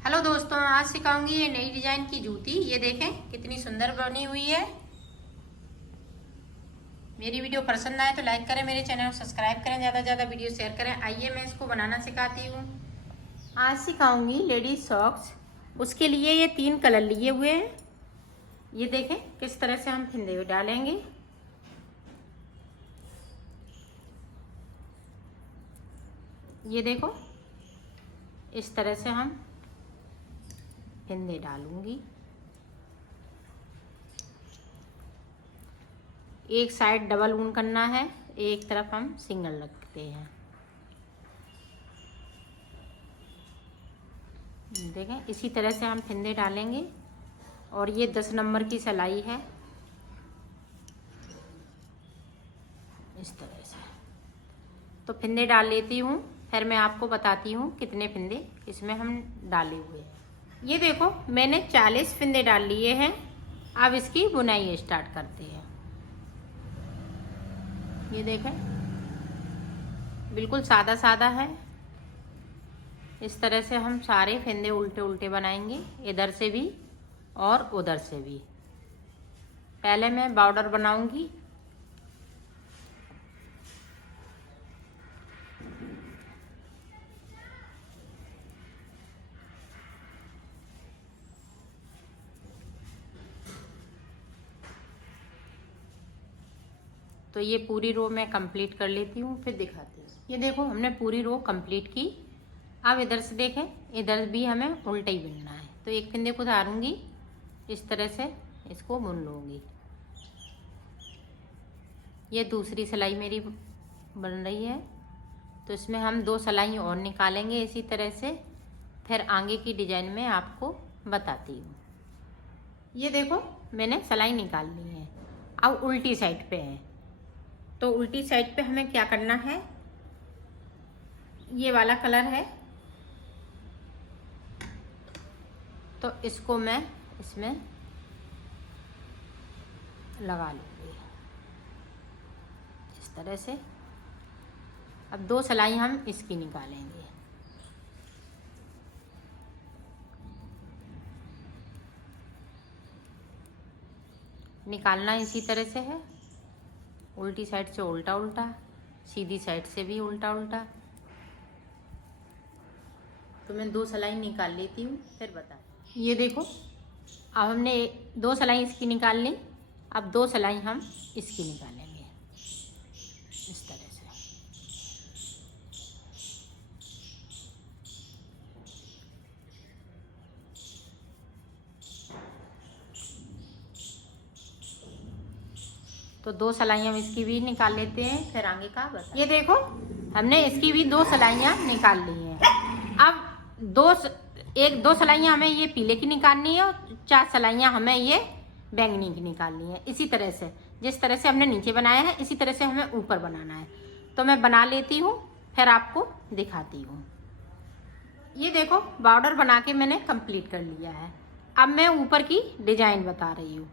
Hello दोस्तों, आज सिखाऊंगी ये नई डिजाइन की जूती। ये देखें कितनी सुंदर बनी हुई है। मेरी वीडियो पसंद आए तो लाइक करें, मेरे चैनल को सब्सक्राइब करें, ज़्यादा से ज़्यादा वीडियो शेयर करें। आइए मैं इसको बनाना सिखाती हूँ। आज सिखाऊंगी लेडीज सॉक्स। उसके लिए ये 3 कलर लिए हुए हैं। ये देखें किस तरह से हम फिंदे डालेंगे। ये देखो इस तरह से हम फिंदे डालूंगी। एक साइड डबल ऊन करना है, एक तरफ हम सिंगल रखते हैं। देखें इसी तरह से हम फिंदे डालेंगे। और ये 10 नंबर की सिलाई है, इस तरह से। तो फिंदे डाल लेती हूँ, फिर मैं आपको बताती हूँ कितने फिंदे इसमें हम डाले हुए हैं। ये देखो मैंने 40 फिंदे डाल लिए हैं। अब इसकी बुनाई स्टार्ट करते हैं। ये देखें बिल्कुल सादा सादा है। इस तरह से हम सारे फिंदे उल्टे उल्टे बनाएंगे, इधर से भी और उधर से भी। पहले मैं बॉर्डर बनाऊंगी। तो ये पूरी रो मैं कंप्लीट कर लेती हूँ, फिर दिखाती हूँ। ये देखो हमने पूरी रो कंप्लीट की। अब इधर से देखें, इधर भी हमें उल्टा ही बुनना है। तो एक फिंदे को उतारूंगी, इस तरह से इसको बुन लूँगी। ये दूसरी सिलाई मेरी बन रही है, तो इसमें हम 2 सिलाई और निकालेंगे इसी तरह से। फिर आगे की डिजाइन में आपको बताती हूँ। ये देखो मैंने सिलाई निकाल ली है। अब उल्टी साइड पे है, तो उल्टी साइड पे हमें क्या करना है, ये वाला कलर है, तो इसको मैं इसमें लगा लूँगी इस तरह से। अब 2 सिलाई हम इसकी निकालेंगे। निकालना इसी तरह से है, उल्टी साइड से उल्टा उल्टा, सीधी साइड से भी उल्टा उल्टा। तो मैं 2 सिलाई निकाल लेती हूँ, फिर बता। ये देखो अब हमने 2 सिलाई इसकी निकाल ली। अब 2 सिलाई हम इसकी निकालेंगे इस तरह से। तो 2 सिलाइयाँ हम इसकी भी निकाल लेते हैं, फिर आगे का बता। ये देखो हमने इसकी भी 2 सिलाइयाँ निकाल ली हैं। अब 2 सिलाइयाँ हमें ये पीले की निकालनी है, और 4 सिलाइयाँ हमें ये बैंगनी की निकालनी है। इसी तरह से जिस तरह से हमने नीचे बनाया है, इसी तरह से हमें ऊपर बनाना है। तो मैं बना लेती हूँ, फिर आपको दिखाती हूँ। ये देखो बॉर्डर बना के मैंने कंप्लीट कर लिया है। अब मैं ऊपर की डिजाइन बता रही हूँ।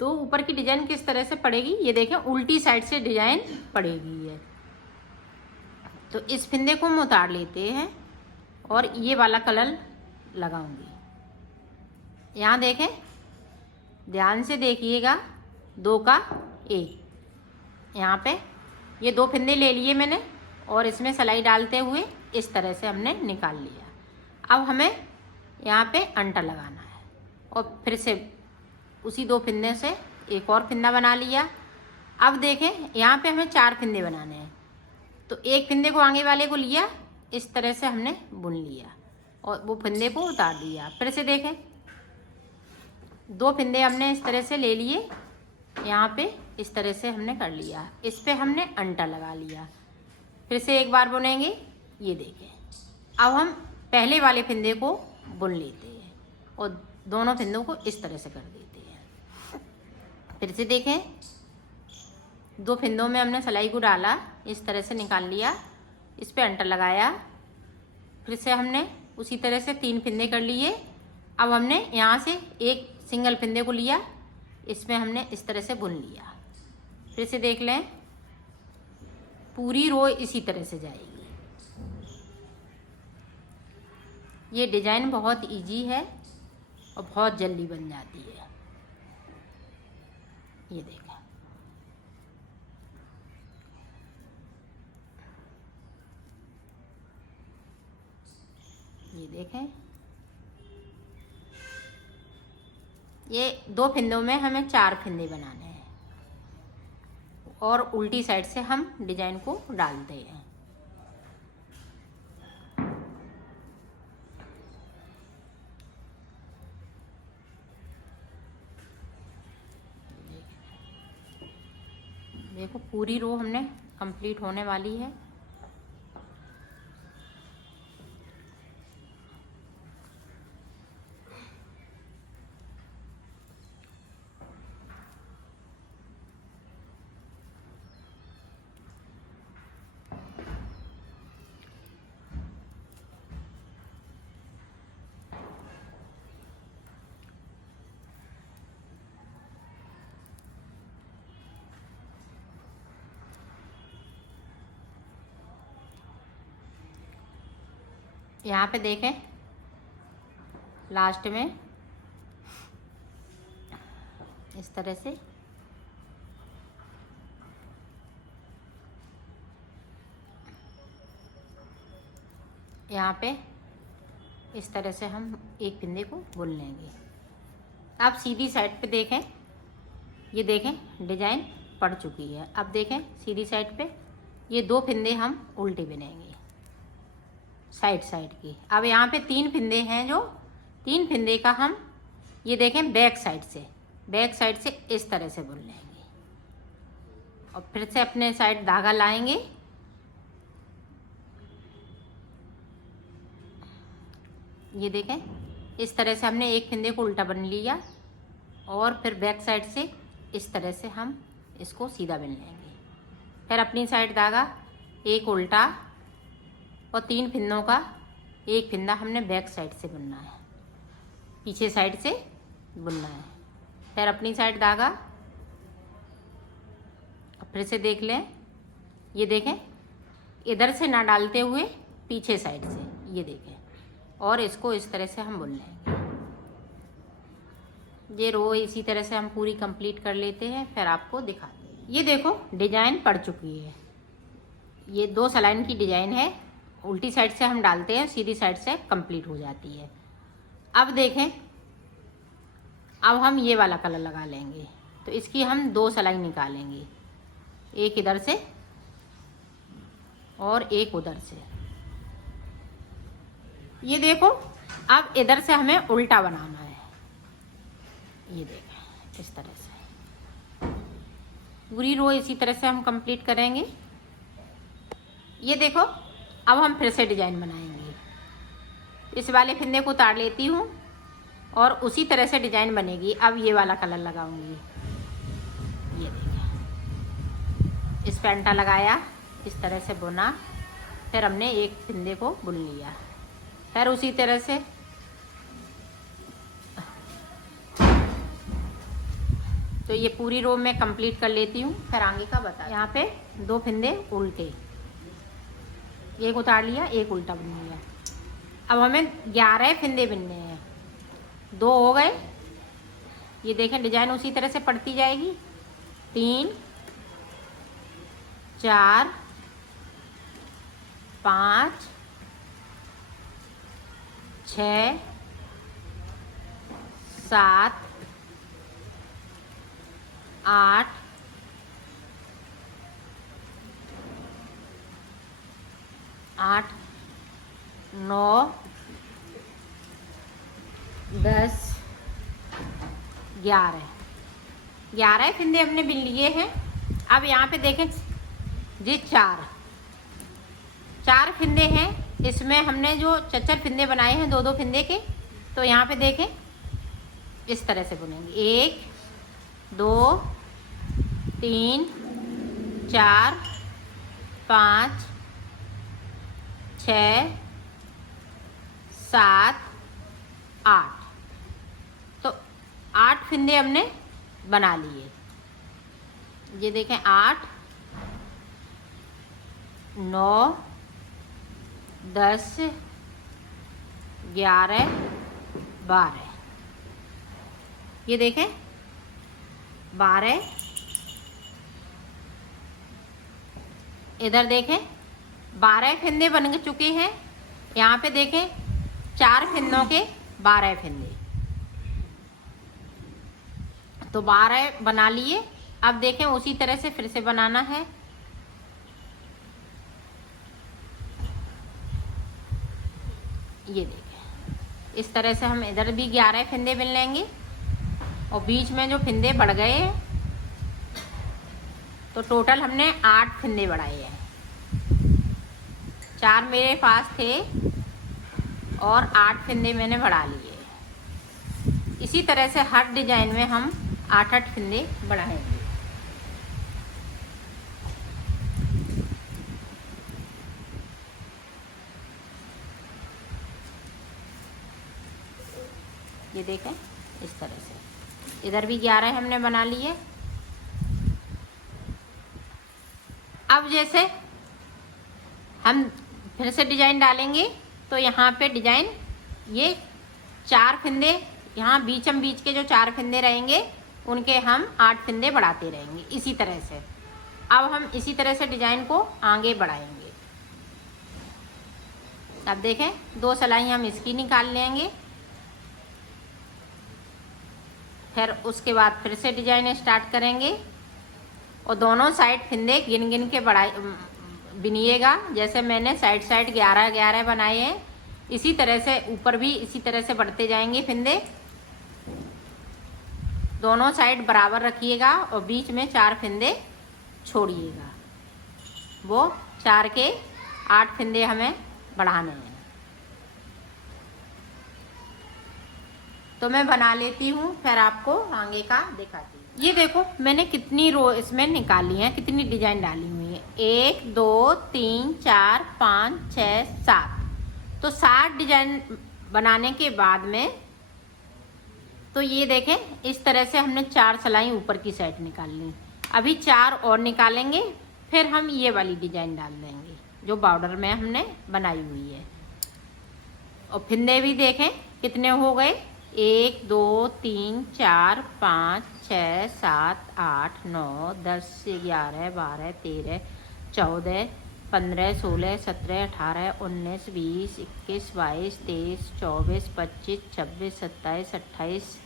तो ऊपर की डिजाइन किस तरह से पड़ेगी, ये देखें उल्टी साइड से डिजाइन पड़ेगी ये। तो इस फिंदे को हम उतार लेते हैं और ये वाला कलर लगाऊंगी। यहाँ देखें, ध्यान से देखिएगा, 2 का 1। यहाँ पे ये 2 फिंदे ले लिए मैंने, और इसमें सिलाई डालते हुए इस तरह से हमने निकाल लिया। अब हमें यहाँ पे अंटा लगाना है, और फिर से उसी 2 फिंदे से एक और फिंदा बना लिया। अब देखें यहाँ पे हमें 4 फिंदे बनाने हैं। तो एक फिंदे को आगे वाले को लिया, इस तरह से हमने बुन लिया और वो फिंदे को उतार दिया। फिर से देखें 2 फिंदे हमने इस तरह से ले लिए, यहाँ पे इस तरह से हमने कर लिया। इस पे हमने अंटा लगा लिया। फिर से एक बार बुनेंगे। ये देखें अब हम पहले वाले फिंदे को बुन लेते हैं और दोनों फिंदों को इस तरह से कर देते हैं। फिर से देखें 2 फिंदों में हमने सिलाई को डाला, इस तरह से निकाल लिया, इस पे अंटर लगाया। फिर से हमने उसी तरह से 3 फिंदे कर लिए। अब हमने यहाँ से एक सिंगल फिंदे को लिया, इसमें हमने इस तरह से बुन लिया। फिर से देख लें, पूरी रो इसी तरह से जाएगी। ये डिज़ाइन बहुत इजी है और बहुत जल्दी बन जाती है। ये देखें, ये देखें, ये 2 फिंदों में हमें 4 फिंदे बनाने हैं और उल्टी साइड से हम डिज़ाइन को डालते हैं। देखो पूरी रो हमने कंप्लीट होने वाली है। यहाँ पे देखें लास्ट में इस तरह से यहाँ पे इस तरह से हम एक फिंदे को बुन लेंगे। अब सीधी साइड पे देखें, ये देखें डिजाइन पड़ चुकी है। अब देखें सीधी साइड पे ये 2 फिंदे हम उल्टे बुनेंगे साइड साइड की। अब यहाँ पे 3 फिंदे हैं, जो 3 फिंदे का हम ये देखें बैक साइड से इस तरह से बुन लेंगे और फिर से अपने साइड धागा लाएंगे। ये देखें इस तरह से हमने एक फिंदे को उल्टा बुन लिया और फिर बैक साइड से इस तरह से हम इसको सीधा बुन लेंगे। फिर अपनी साइड धागा एक उल्टा और 3 फिंदों का एक फिंदा हमने बैक साइड से बुनना है, पीछे साइड से बुनना है। फिर अपनी साइड धागा फिर से देख लें, ये देखें इधर से ना डालते हुए पीछे साइड से, ये देखें, और इसको इस तरह से हम बुन लेंगे। ये रो इसी तरह से हम पूरी कंप्लीट कर लेते हैं, फिर आपको दिखाते हैं। ये देखो डिजाइन पड़ चुकी है। ये 2 सलाइन की डिजाइन है, उल्टी साइड से हम डालते हैं, सीधी साइड से कंप्लीट हो जाती है। अब देखें, अब हम ये वाला कलर लगा लेंगे, तो इसकी हम 2 सलाइन निकालेंगे, एक इधर से और एक उधर से। ये देखो अब इधर से हमें उल्टा बनाना है। ये देखें इस तरह से पूरी रो इसी तरह से हम कंप्लीट करेंगे। ये देखो अब हम फिर से डिजाइन बनाएंगे। इस वाले फिंदे को उतार लेती हूँ और उसी तरह से डिजाइन बनेगी। अब ये वाला कलर लगाऊंगी। ये देखें इस पेंटा लगाया, इस तरह से बुना, फिर हमने एक फिंदे को बुन लिया, फिर उसी तरह से तो ये पूरी रो में कंप्लीट कर लेती हूँ। फिर आगे का बता, यहाँ पे 2 फिंदे उल्टे, एक उतार लिया, एक उल्टा बुन लिया। अब हमें 11 फिंदे बुनने हैं, 2 हो गए। ये देखें डिजाइन उसी तरह से पड़ती जाएगी। 3 4 5 6 7 8 8 9 10 11 फिंदे हमने बिन लिए हैं। अब यहाँ पे देखें जी 4 फिंदे हैं। इसमें हमने जो 4 फिंदे बनाए हैं 2-2 फिंदे के, तो यहाँ पे देखें इस तरह से बुनेंगे। 1 2 3 4 5 6 7 8, तो 8 फिंदे हमने बना लिए। ये देखें 8 9 10 11, 12, ये देखें 12, इधर देखें 12 फंदे बन चुके हैं। यहाँ पे देखें 4 फंदों के 12 फंदे, तो 12 बना लिए। अब देखें उसी तरह से फिर से बनाना है। ये देखें इस तरह से हम इधर भी 11 फंदे बिन लेंगे और बीच में जो फंदे बढ़ गए हैं तो टोटल हमने 8 फंदे बढ़ाए हैं। 4 मेरे पास थे और 8 फंदे मैंने बढ़ा लिए। इसी तरह से हर डिजाइन में हम 8-8 फंदे बढ़ाएंगे। ये देखें इस तरह से इधर भी 11 हमने बना लिए। अब जैसे हम फिर से डिजाइन डालेंगे तो यहाँ पे डिजाइन ये 4 फंदे, यहाँ बीचम बीच के जो 4 फंदे रहेंगे उनके हम 8 फंदे बढ़ाते रहेंगे इसी तरह से। अब हम इसी तरह से डिजाइन को आगे बढ़ाएंगे। अब देखें 2 सिलाई हम इसकी निकाल लेंगे, फिर उसके बाद फिर से डिजाइन स्टार्ट करेंगे और दोनों साइड फंदे गिन गिन के बिनिएगा। जैसे मैंने साइड साइड 11-11 बनाए हैं, इसी तरह से ऊपर भी इसी तरह से बढ़ते जाएंगे फंदे। दोनों साइड बराबर रखिएगा और बीच में 4 फंदे छोड़िएगा। वो 4 के 8 फंदे हमें बढ़ाने हैं। तो मैं बना लेती हूँ, फिर आपको आगे का दिखाती हूँ। ये देखो मैंने कितनी रो इसमें निकाली है, कितनी डिजाइन डाली हुई है। 1 2 3 4 5 6 7, तो 7 डिजाइन बनाने के बाद में तो ये देखें इस तरह से हमने 4 सिलाई ऊपर की साइड निकाल ली। अभी 4 और निकालेंगे, फिर हम ये वाली डिजाइन डाल देंगे जो बॉर्डर में हमने बनाई हुई है। और फंदे भी देखें कितने हो गए, 1 2 3 4 5 6 7 8 9 10 11 12 13 14 15 16 17 18 19 20 21 22 23 24 25 26 27 28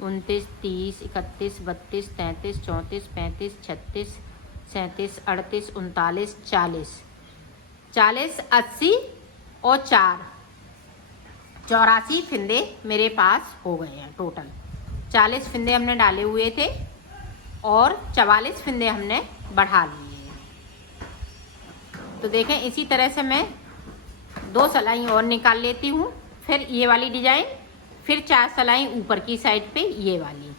29 30 31 32 33 34 35 36 37 38 39 40 40 80 और 4 84 फंदे मेरे पास हो गए हैं। टोटल 40 फंदे हमने डाले हुए थे और 44 फंदे हमने बढ़ा लिए हैं। तो देखें इसी तरह से मैं 2 सिलाई और निकाल लेती हूँ, फिर ये वाली डिजाइन, फिर 4 सिलाई ऊपर की साइड पे ये वाली।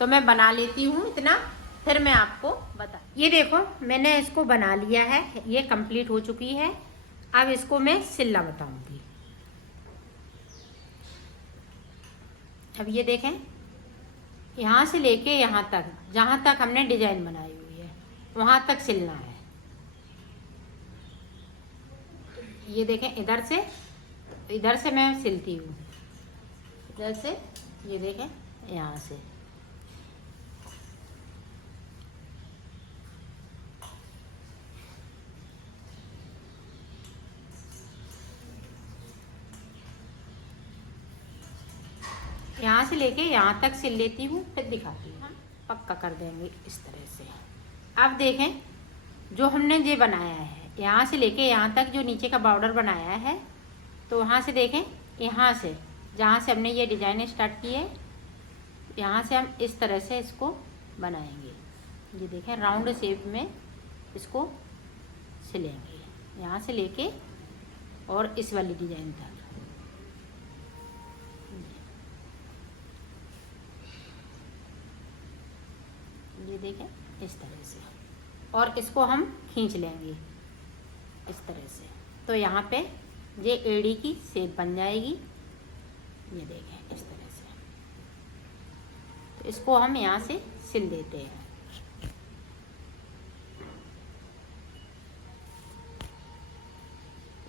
तो मैं बना लेती हूँ इतना, फिर मैं आपको बता। ये देखो मैंने इसको बना लिया है, ये कंप्लीट हो चुकी है। अब इसको मैं सिलना बताऊंगी। अब ये देखें यहाँ से लेके यहाँ तक, जहाँ तक हमने डिजाइन बनाई हुई है वहाँ तक सिलना है। ये देखें इधर से मैं सिलती हूँ, इधर से ये देखें यहाँ से। यहाँ से लेके यहाँ तक सिल लेती हूँ, फिर दिखाती हूँ। हम पक्का कर देंगे इस तरह से। अब देखें जो हमने ये बनाया है, यहाँ से लेके यहाँ तक जो नीचे का बॉर्डर बनाया है, तो वहाँ से देखें यहाँ से जहाँ से हमने ये डिजाइन स्टार्ट की है, यहाँ से हम इस तरह से इसको बनाएंगे। ये देखें राउंड शेप में इसको सिलेंगे, यहाँ से लेके और इस वाली डिजाइन तक। ये देखें इस तरह से, और इसको हम खींच लेंगे इस तरह से। तो यहाँ पे ये एड़ी की शेप बन जाएगी। ये देखें इस तरह से। तो इसको हम यहाँ से सिल देते हैं।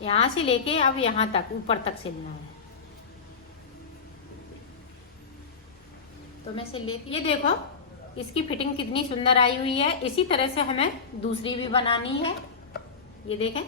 यहाँ से लेके अब यहाँ तक ऊपर तक सिलना है। तो मैं इसे लेती, ये देखो इसकी फिटिंग कितनी सुंदर आई हुई है। इसी तरह से हमें दूसरी भी बनानी है। ये देखें